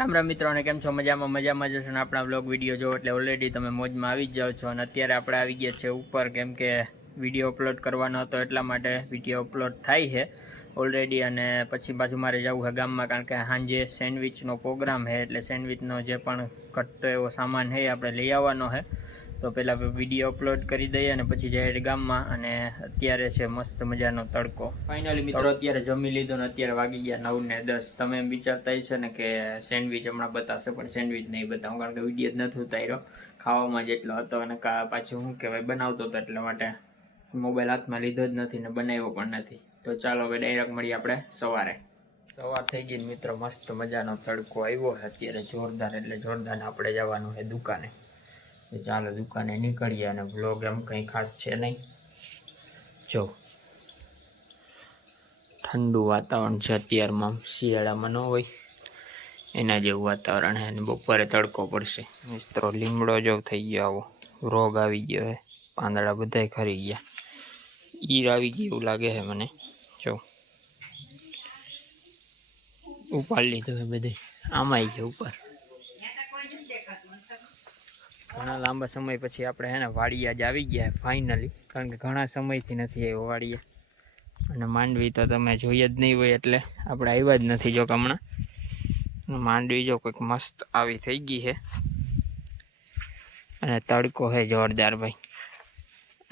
રામ રામ મિત્રોને, કેમ છો? મજામાં મજામાં જશો ને આપણા બ્લોગ વીડિયો જો એટલે ઓલરેડી તમે મોજમાં આવી જ જાઓ છો અને અત્યારે આપણે આવી ગયા છે ઉપર, કેમ કે વીડિયો અપલોડ કરવાનો હતો એટલા માટે વીડિયો અપલોડ થાય છે ઓલરેડી અને પછી પાછું મારે જવું છે ગામમાં, કારણ કે સાંજે સેન્ડવિચનો પ્રોગ્રામ છે, એટલે સેન્ડવિચનો જે પણ ઘટતો એવો સામાન છે આપણે લઈ આવવાનો છે. તો પહેલાં વીડિયો અપલોડ કરી દઈએ અને પછી જઈએ ગામમાં અને અત્યારે છે મસ્ત મજાનો તડકો. ફાઇનલી મિત્રો અત્યારે જમી લીધો ને અત્યારે વાગી ગયા નવ ને દસ. તમે એમ વિચારતા હશે ને કે સેન્ડવિચ હમણાં બતાવશે પણ સેન્ડવિચ નહીં બતાવું કારણ કે વીડિયો જ નથી ઉતાર્યો. ખાવામાં જેટલો હતો અને પાછું શું કહેવાય બનાવતો હતો એટલા માટે મોબાઈલ હાથમાં લીધો જ નથી ને બનાવ્યો પણ નથી. તો ચાલો હવે ડાયરેક્ટ મળીએ આપણે સવારે. સવાર થઈ ગઈ મિત્રો મસ્ત મજાનો તડકો આવ્યો અત્યારે જોરદાર એટલે જોરદાર ને આપણે જવાનું છે દુકાને. તો ચાલો દુકાને નીકળીએ અને બ્લોગ એમ કંઈ ખાસ છે નહીં. જો. ઠંડુ વાતાવરણ છે અત્યારમાં, શિયાળામાં ન હોય. એના જેવું વાતાવરણ છે અને બપોરે તડકો પડશે. મિત્રો, લીમડો જો થઈ ગયો આવો. રોગ આવી ગયો છે. પાંદડા બધાય ખરી ગયા. ઈર આવી ગઈ એવું લાગે છે મને. જો. ઉપાડી લીધું બધે. આમાં આવી ગયો ઉપર. ઘણા લાંબા સમય પછી આપણે એને વાડીયા જ આવી ગયા ફાઇનલી કારણ કે ઘણા સમયથી નથી આવ્યો વાડીયા. અને માંડવી તો તમે જોઈએ જ નહીં હોય એટલે આપણે આવ્યા જ નથી જો હમણાં. માંડવી જો કંઈક મસ્ત આવી થઈ ગઈ છે. અને તડકો છે જોરદાર ભાઈ.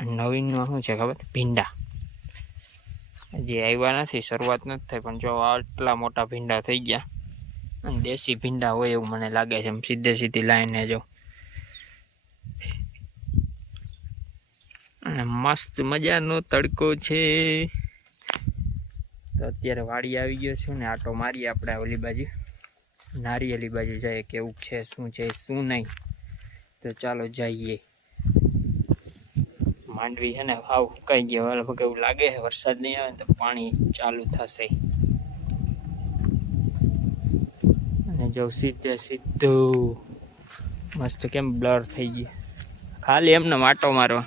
નવીનમાં શું છે ખબર? ભીંડા. હજી આવ્યા નથી, શરૂઆત નથી થઈ, પણ જો આટલા મોટા ભીંડા થઈ ગયા. અને દેશી ભીંડા હોય એવું મને લાગે છે, એમ સીધે સીધી લાઈને જો. અને મસ્ત મજાનો તડકો છે. તો અત્યારે વાડી આવી ગયો છું ને આટો મારીએ આપણે ઓલી બાજુ. નારિયેલી બાજુ જઈએ કેવું છે, શું છે, શું નહીં. તો ચાલો જઈએ. માંડવી છે ને હાવ કઈ ગયો, લગભગ એવું લાગે છે, વરસાદ નહીં આવે તો પાણી ચાલુ થશે. અને જો સીધે સીધું, મસ્ત કેમ બ્લર થઈ ગયું. ખાલી એમને માટો મારવા.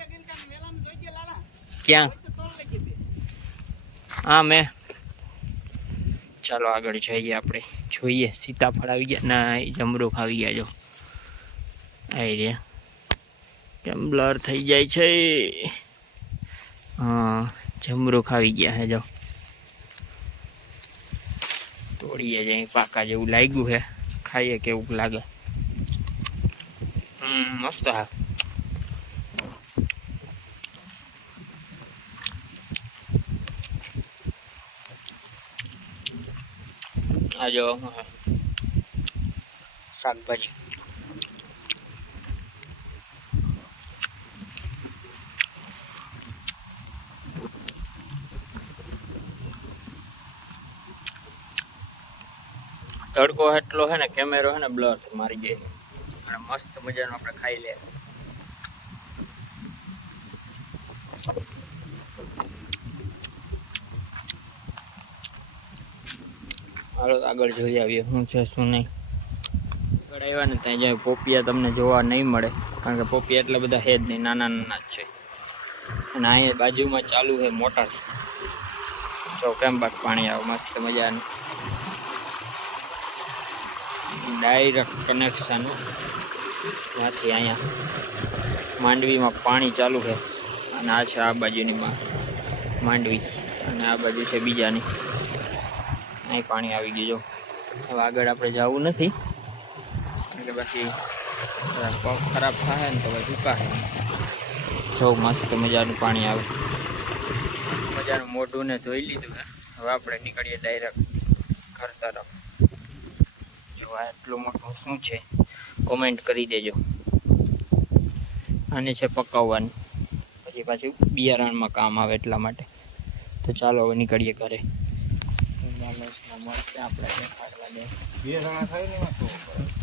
ક્યાં? હા, મેં. ચાલો આગળ જઈએ આપણે. જોઈએ. સીતાફળ આવી ગયા. ના જમરૂખ આવી ગયા જો. આવી રહ્યા. કેમ બ્લર થઈ જાય છે હા જમરૂખ આવી ગયા હે જો. તોડીએ જઈ પાકા જેવું લાગ્યું છે ખાઈએ કેવું લાગે. હમ, મસ્ત હા. આ જો શાકભાજી તડકો એટલો છે ને કેમેરો છે ને બ્લર મારી જાય અને મસ્ત મજાનો આપણે ખાઈ લે. હાલો, આગળ જોઈ આવીએ, શું છે, શું નહીં. આગળ આવ્યા ને ત્યાં જાય, પોપિયા તમને જોવા નહીં મળે, કારણ કે પોપિયા એટલા બધા છે જ નહીં, નાના નાના જ છે. અને અહીંયા બાજુમાં ચાલુ છે મોટર. જો, કેમ બાક પાણી આવે, મસ્ત મજાનું. ડાયરેક્ટ કનેક્શન ત્યાંથી અહીંયા માંડવીમાં પાણી ચાલુ છે. અને આ છે આ બાજુની માંડવી. અને આ બાજુ છે બીજાની. અહીં પાણી આવી ગયું જો. હવે આગળ આપણે જવું નથી. એટલે પછી પગ ખરાબ થાય ને તો હવે ચૂકાશે જો મસ્ત મજાનું પાણી આવે. મજાનું મોઢું ને ધોઈ લીધું હવે આપણે નીકળીએ ડાયરેક્ટ ઘર તરફ. જો આ એટલું મોટું શું છે? કોમેન્ટ કરી દેજો. આને છે પકાવવાનું. પછી પાછું બિયારણમાં કામ આવે એટલા માટે. તો ચાલો હવે નીકળીએ ઘરે. મળશે આપણે દેખાડવા દે બે જણા થાય ને એમાં અત્યારે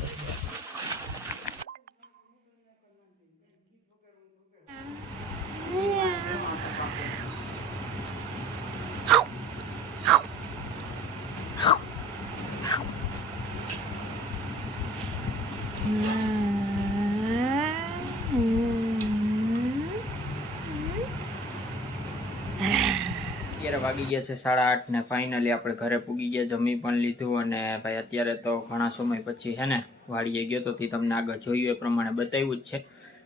અત્યારે વાગી ગયા છે સાડા આઠ ને ફાઇનલી આપણે ઘરે પૂગી ગયા, જમી પણ લીધું અને ભાઈ અત્યારે તો ઘણા સમય પછી છે ને વાડીએ ગયો તો તમને આગળ જોયું એ પ્રમાણે બતાવ્યું જ છે.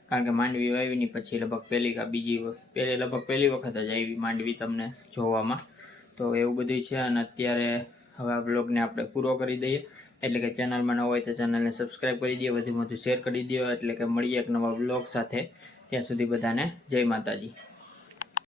કારણ કે માંડવી વાવીની પછી લગભગ પહેલી કા બીજી પહેલી લગભગ પહેલી વખત જ આવી માંડવી તમને જોવામાં. તો એવું બધું છે અને અત્યારે હવે આ બ્લોગને આપણે પૂરો કરી દઈએ. એટલે કે ચેનલમાં ન હોય તો ચેનલને સબસ્ક્રાઈબ કરી દો વધુ વધુ શેર કરી દો એટલે કે મળીએ એક નવા બ્લોગ સાથે. ત્યાં સુધી બધાને જય માતાજી.